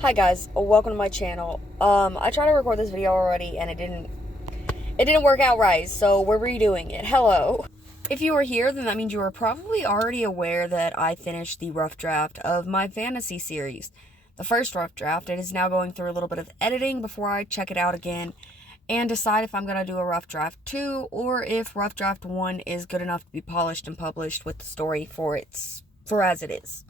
Hi guys, welcome to my channel. I tried to record this video already and it didn't work out right, so we're redoing it. Hello. If you are here, then that means you are probably already aware that I finished the rough draft of my fantasy series. The first rough draft. It is now going through a little bit of editing before I check it out again and decide if I'm going to do a rough draft 2 or if rough draft 1 is good enough to be polished and published with the story for as it is.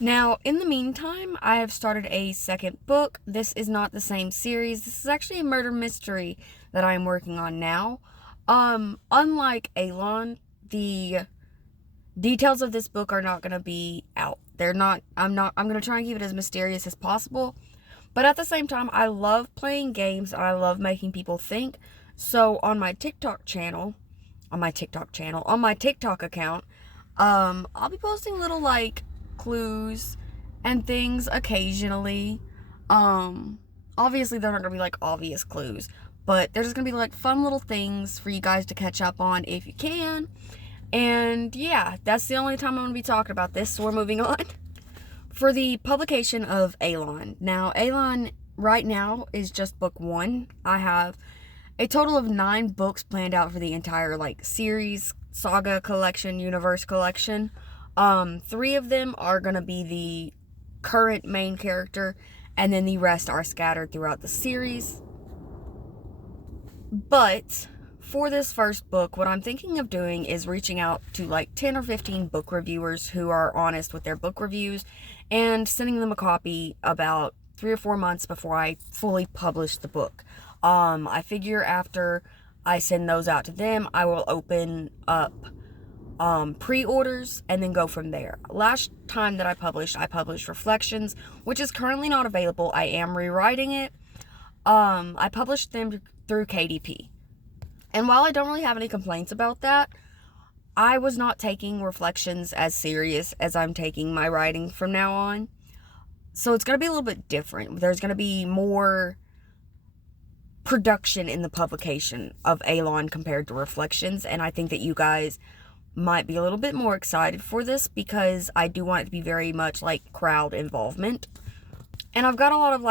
Now, in the meantime, I have started a second book. This is not the same series. This is actually a murder mystery that I am working on now. Unlike Aelon, the details of this book are not going to be out. I'm going to try and keep it as mysterious as possible. But at the same time, I love playing games and I love making people think. So on my TikTok account, I'll be posting little clues and things occasionally. Obviously they're not gonna be obvious clues, but they're just gonna be fun little things for you guys to catch up on if you can. And yeah, that's the only time I'm gonna be talking about this, so we're moving on. For the publication of Aelon. Now, Aelon right now is just book 1. I have a total of 9 books planned out for the entire series, saga collection, universe collection. 3 of them are going to be the current main character, and then the rest are scattered throughout the series. But for this first book, what I'm thinking of doing is reaching out to 10 or 15 book reviewers who are honest with their book reviews and sending them a copy about 3 or 4 months before I fully publish the book. I figure after I send those out to them, I will open up pre-orders and then go from there. Last time that I published Reflections, which is currently not available. I am rewriting it. I published them through KDP. And while I don't really have any complaints about that, I was not taking Reflections as serious as I'm taking my writing from now on. So it's going to be a little bit different. There's going to be more production in the publication of Aelon compared to Reflections, and I think that you guys might be a little bit more excited for this because I do want it to be very much crowd involvement. And I've got a lot of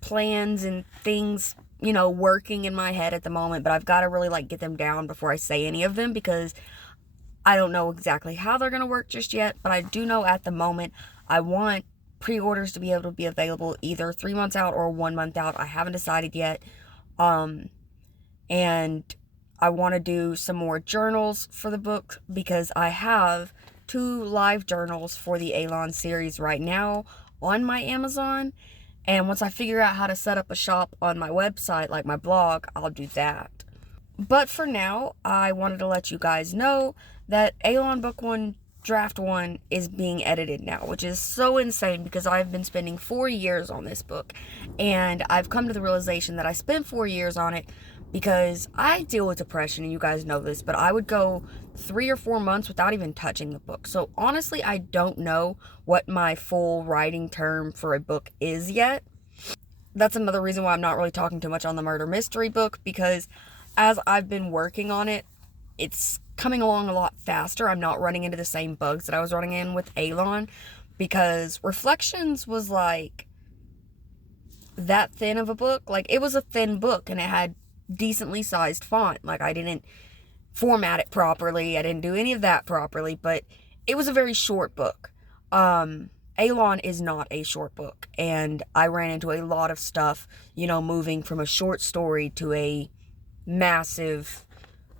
plans and things, working in my head at the moment, but I've got to really get them down before I say any of them because I don't know exactly how they're going to work just yet, but I do know at the moment I want pre-orders to be able to be available either 3 months out or 1 month out. I haven't decided yet. And I want to do some more journals for the book because I have 2 live journals for the Aelon series right now on my Amazon. And once I figure out how to set up a shop on my website, my blog, I'll do that. But for now, I wanted to let you guys know that Aelon Book 1 Draft 1 is being edited now, which is so insane because I've been spending 4 years on this book. And I've come to the realization that I spent 4 years on it because I deal with depression, and you guys know this, but I would go 3 or 4 months without even touching the book. So honestly, I don't know what my full writing term for a book is yet. That's another reason why I'm not really talking too much on the murder mystery book, because as I've been working on it, it's coming along a lot faster. I'm not running into the same bugs that I was running in with Aelon, because Reflections was that thin of a book. It was a thin book, and it had decently sized font. I didn't format it properly. I didn't do any of that properly, but it was a very short book. Aelon is not a short book, and I ran into a lot of stuff, moving from a short story to a massive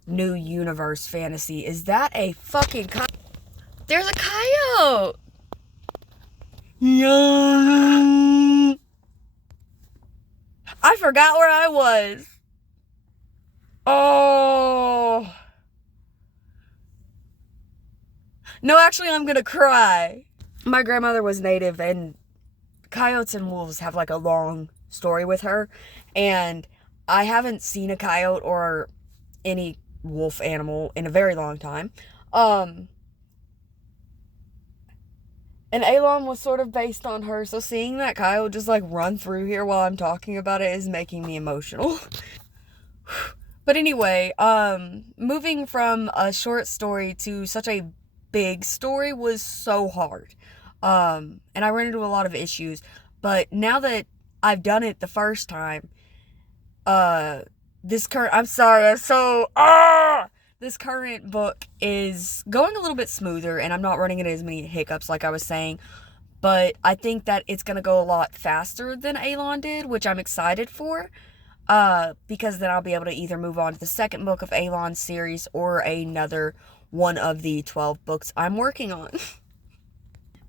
new universe fantasy. Is that a fucking There's a coyote! Yeah. I forgot where I was. Oh. No, actually, I'm gonna cry. My grandmother was native, and coyotes and wolves have a long story with her. And I haven't seen a coyote or any wolf animal in a very long time. And Aelon was sort of based on her. So seeing that coyote just run through here while I'm talking about it is making me emotional. But anyway, moving from a short story to such a big story was so hard. And I ran into a lot of issues. But now that I've done it the first time, this current, I'm sorry, I'm so, this current book is going a little bit smoother, and I'm not running into as many hiccups like I was saying. But I think that it's going to go a lot faster than aelon did, which I'm excited for. Because then I'll be able to either move on to the second book of aelon's series or another one of the 12 books I'm working on.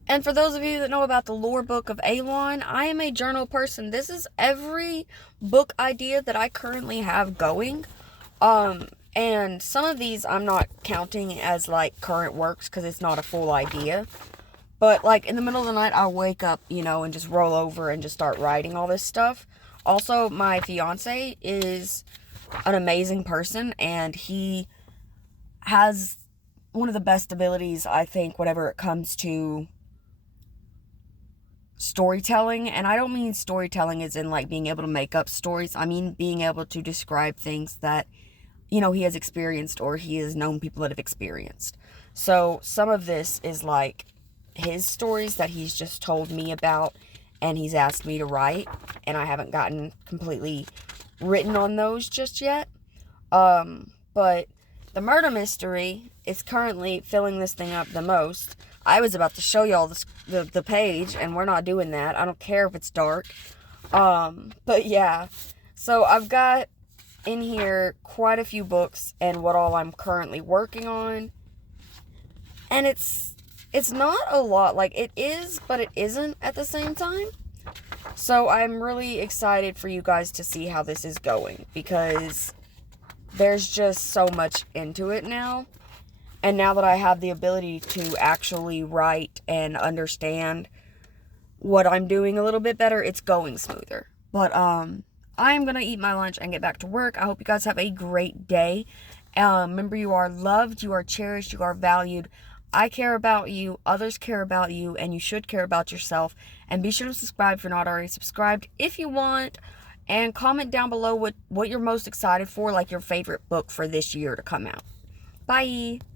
And for those of you that know about the lore book of aelon, I am a journal person. This is every book idea that I currently have going. And some of these I'm not counting as like current works because it's not a full idea. But like in the middle of the night, I'll wake up, and just roll over and just start writing all this stuff. Also, my fiance is an amazing person, and he has one of the best abilities, I think, whenever it comes to storytelling. And I don't mean storytelling as in like being able to make up stories. I mean being able to describe things that, he has experienced or he has known people that have experienced. So some of this is like his stories that he's just told me about and he's asked me to write, and I haven't gotten completely written on those just yet. But the murder mystery is currently filling this thing up the most. I was about to show y'all the page, and we're not doing that. I don't care if it's dark. But yeah, so I've got in here quite a few books and what all I'm currently working on, and it's not a lot. Like, it is, but it isn't at the same time. So I'm really excited for you guys to see how this is going, because there's just so much into it now. And now that I have the ability to actually write and understand what I'm doing a little bit better, it's going smoother. But I'm going to eat my lunch and get back to work. I hope you guys have a great day. Remember, you are loved, you are cherished, you are valued. I care about you, others care about you, and you should care about yourself. And be sure to subscribe if you're not already subscribed if you want. And comment down below what you're most excited for, like your favorite book for this year to come out. Bye!